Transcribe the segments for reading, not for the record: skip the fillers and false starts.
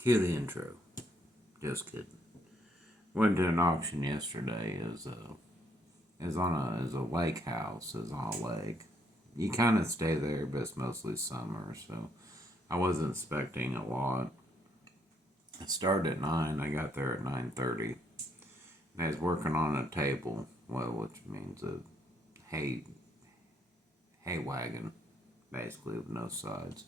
Cue the intro. Just kidding. Went to an auction yesterday. Is a lake house. Is on a lake. You kind of stay there, but it's mostly summer, so I wasn't expecting a lot. It started at 9. I got there at 9:30. And I was working on a table, which means a hay wagon, basically with no sides,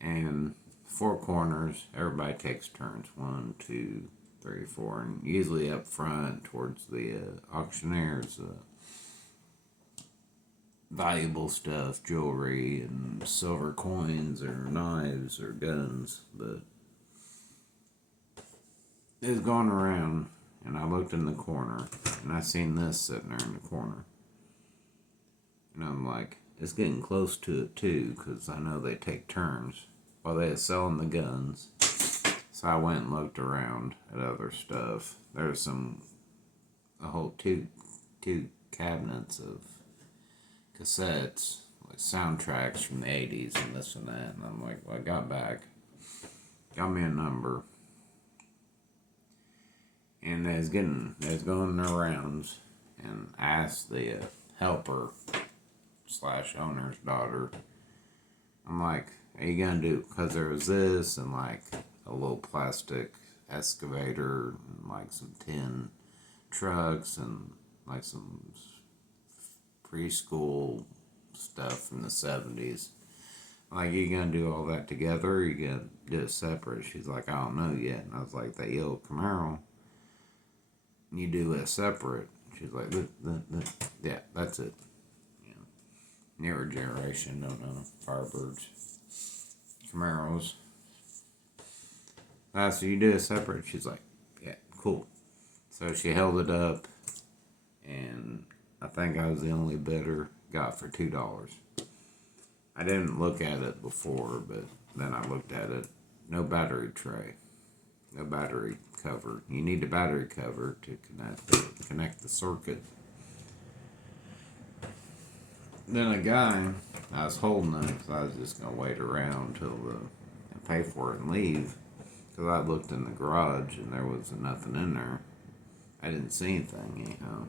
and four corners. Everybody takes turns. 1, 2, 3, 4, and usually up front towards the auctioneers. Valuable stuff, jewelry and silver coins or knives or guns, but it was going around, and I looked in the corner, and I seen this sitting there in the corner, and I'm like, it's getting close to it too, because I know they take turns while they're selling the guns. So I went and looked around at other stuff. There's a whole two cabinets of cassettes, like soundtracks from the 80s and this and that. And I'm like, well, I got me a number. And they was going their rounds, and I asked the helper / owner's daughter, I'm like, are you gonna do, because there was this and like a little plastic excavator and like some tin trucks and like some preschool stuff from the 70s. Like, you gonna do all that together, or you gonna do it separate? She's like, I don't know yet. And I was like, that yellow Camaro, you do it separate. She's like, yeah, that's it. You know, newer generation don't know firebirds, Camaros. So you do it separate. She's like, yeah, cool. So she held it up, and I think I was the only bidder. Got for $2. I didn't look at it before, but then I looked at it. No battery tray. No battery cover. You need a battery cover to connect the circuit. Then a guy, I was holding it because I was just going to wait around and pay for it and leave. Because I looked in the garage and there was nothing in there. I didn't see anything, anyhow.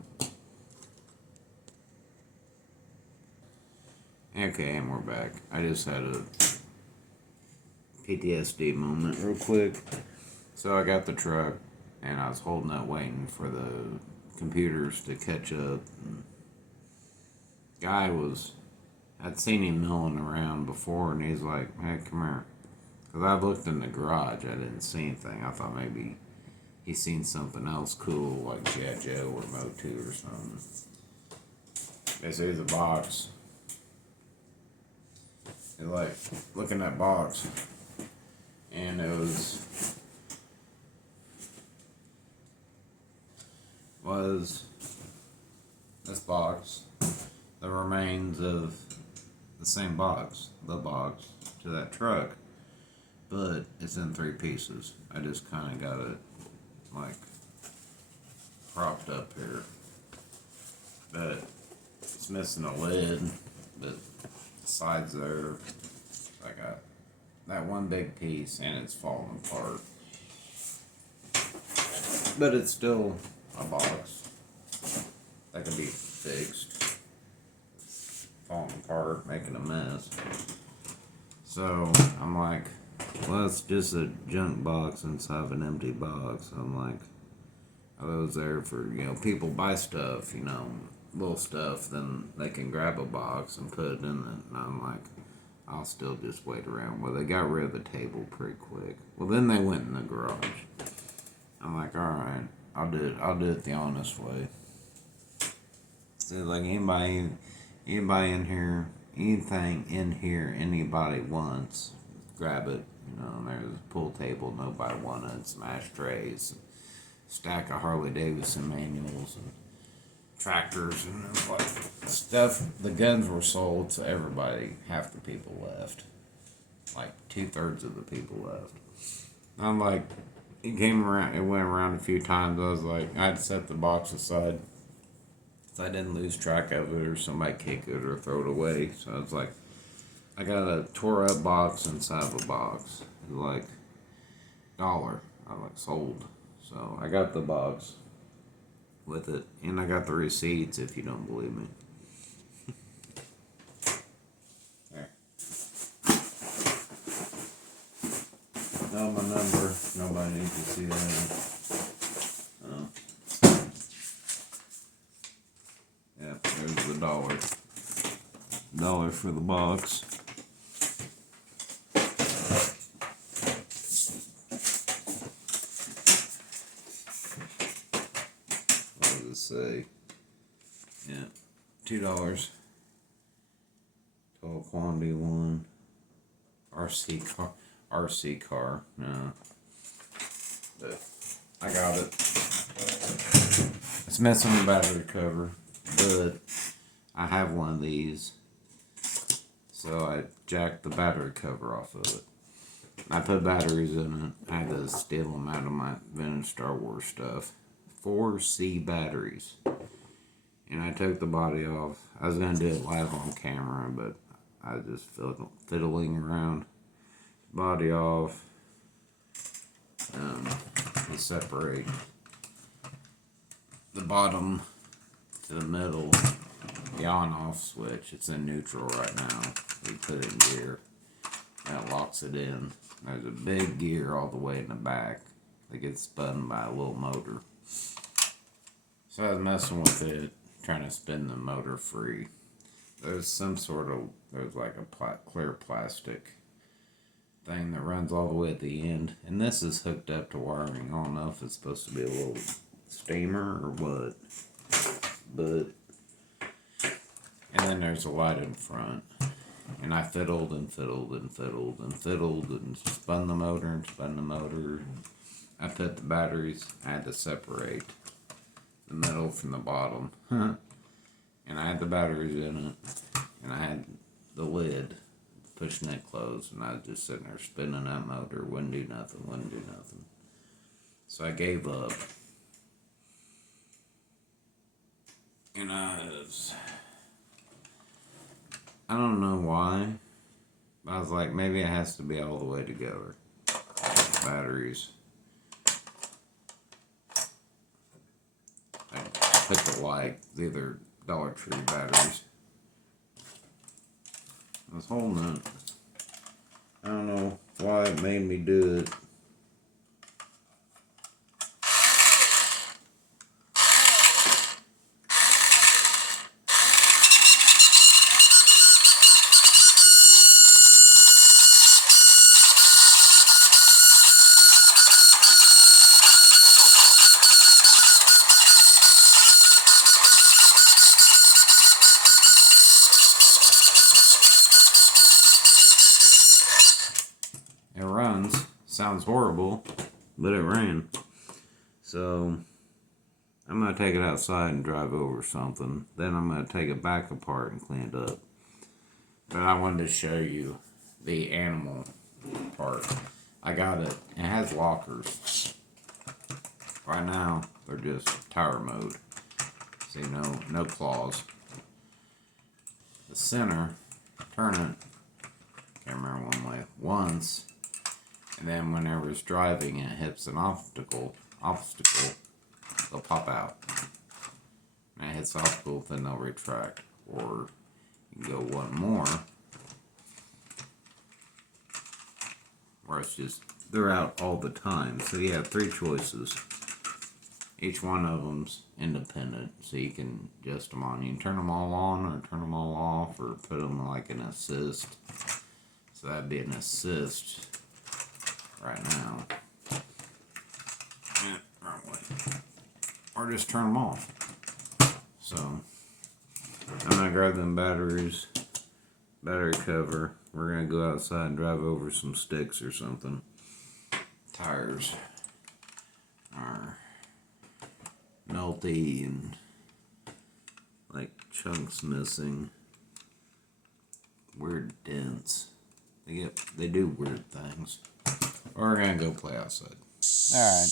Okay, and we're back. I just had a PTSD moment real quick. So I got the truck, and I was holding up waiting for the computers to catch up. And I'd seen him milling around before, and he's like, hey, come here. Because I looked in the garage, I didn't see anything. I thought maybe he seen something else cool, like G.I. Joe or Motu or something. There's a box. He's like, look in that box. And it was this box, the remains of the same box, the box to that truck, but it's in 3 pieces. I just kind of got it like propped up here, but it's missing a lid, but the sides there, I got that one big piece and it's falling apart, but it's still a box that can be fixed. Falling apart, making a mess. So I'm like, well, it's just a junk box inside of an empty box. I'm like, are those there for, people buy stuff, little stuff, then they can grab a box and put it in it. And I'm like, I'll still just wait around. Well, they got rid of the table pretty quick. Well, then they went in the garage. I'm like, alright, I'll do it the honest way. So like, anybody in here, anything in here anybody wants, grab it. There's a pool table nobody wanted, some ashtrays, stack of Harley Davidson manuals and tractors and like stuff. The guns were sold, so half the people left. Like 2/3 of the people left. I'm like, it went around a few times. I was like, I'd set the box aside so I didn't lose track of it or somebody kick it or throw it away. So I was like, I got a tore up box inside of a box. Like, $1. I like sold. So I got the box with it, and I got the receipts if you don't believe me. There. No, my number. Nobody needs to see that. Yeah, there's the $1. $1 for the box. What does it say? Yeah, $2. Total quantity 1. RC car. No. But I got it. It's missing the battery cover, but I have one of these. So I jacked the battery cover off of it. I put batteries in it. I had to steal them out of my vintage Star Wars stuff. 4C batteries. And I took the body off. I was going to do it live on camera, but I was just fiddling around. Body off. To separate the bottom to the middle. The on-off switch. It's in neutral right now. We put it in gear. That locks it in. There's a big gear all the way in the back that gets spun by a little motor. So I was messing with it, trying to spin the motor free. There's like a clear plastic thing that runs all the way at the end. And this is hooked up to wiring. I don't know if it's supposed to be a little steamer or what. But, and then there's a light in front. And I fiddled and fiddled and fiddled and fiddled and spun the motor and spun the motor. I put the batteries. I had to separate the middle from the bottom. And I had the batteries in it. And I had the lid pushing it closed. And I was just sitting there spinning that motor. Wouldn't do nothing. So I gave up. And I don't know why. I was like, maybe it has to be all the way together. Batteries. I picked the other Dollar Tree batteries. I was holding it. I don't know why it made me do it. It runs. Sounds horrible, but it ran. So I'm going to take it outside and drive over something. Then I'm going to take it back apart and clean it up. But I wanted to show you the animal part. I got it. It has lockers. Right now, they're just tire mode. See, no claws. The center, turn it. Can't remember one way. Once. And then whenever it's driving and it hits an obstacle, they'll pop out. And it hits the obstacle, then they'll retract. Or you can go one more, where it's just, they're out all the time. So you have 3 choices. Each one of them's independent, so you can adjust them on. You can turn them all on or turn them all off, or put them like an assist. So that'd be an assist right now. Wrong way. Or just turn them off. So I'm gonna grab them batteries, battery cover. We're gonna go outside and drive over some sticks or something. Tires are melty and like chunks missing. Weird dents. They do weird things. We're gonna go play outside. Alright.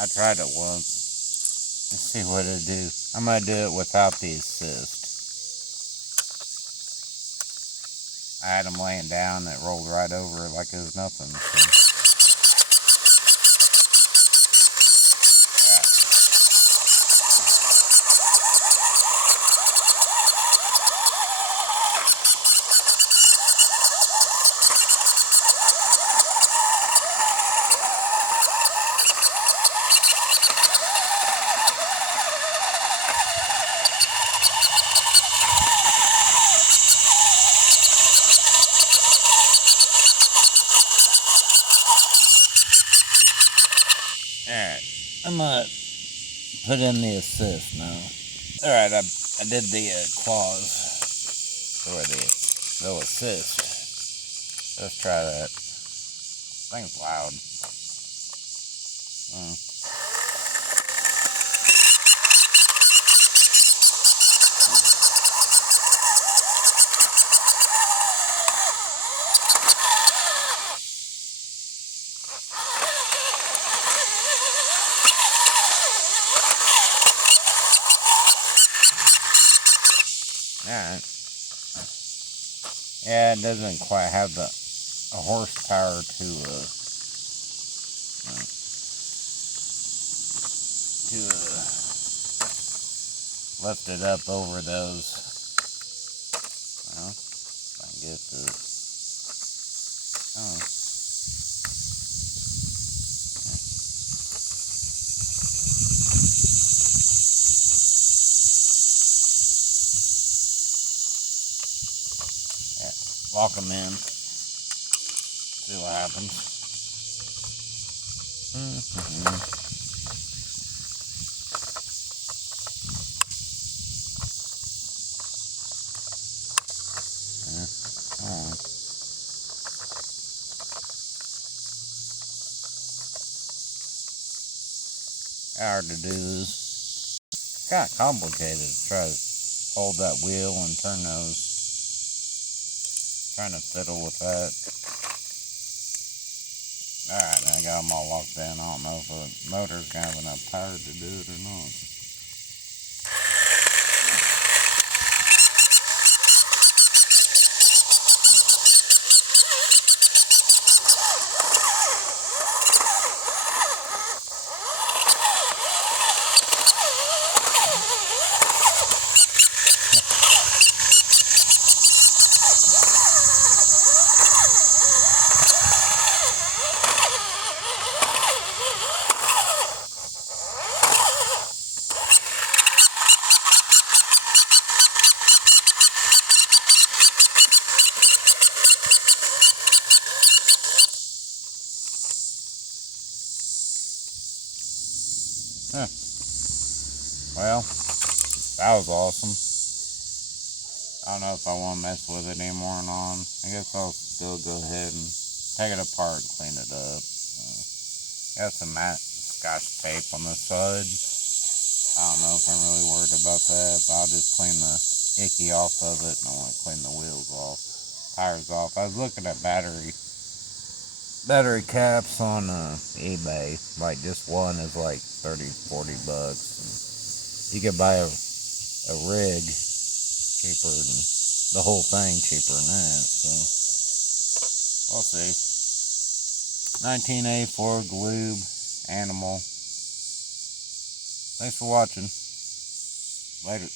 I tried it once. Let's see what it'll do. I'm gonna do it without the assist. I had them laying down, it rolled right over like it was nothing. So. I'm gonna put in the assist now. Alright, I did the claws, or the assist. Let's try that. Thing's loud. Alright. Yeah, it doesn't quite have the horsepower to lift it up over those. Well, if I can get this. Oh. Yeah, lock them in. See what happens. Hard to do this. It's kind of complicated to try to hold that wheel and turn those. Trying to fiddle with that. Alright, I got them all locked in. I don't know if the motor's gonna have enough power to do it or not. Huh. Well, that was awesome. I don't know if I want to mess with it anymore or not. I guess I'll still go ahead and take it apart and clean it up. Got some matte scotch tape on the side. I don't know if I'm really worried about that, but I'll just clean the icky off of it, and I want to clean the wheels off, tires off. I was looking at battery caps on eBay. Like, just one is like 30-40 bucks. You could buy a rig cheaper than the whole thing, cheaper than that. So we'll see. 1984 galoob animal. Thanks for watching. Later.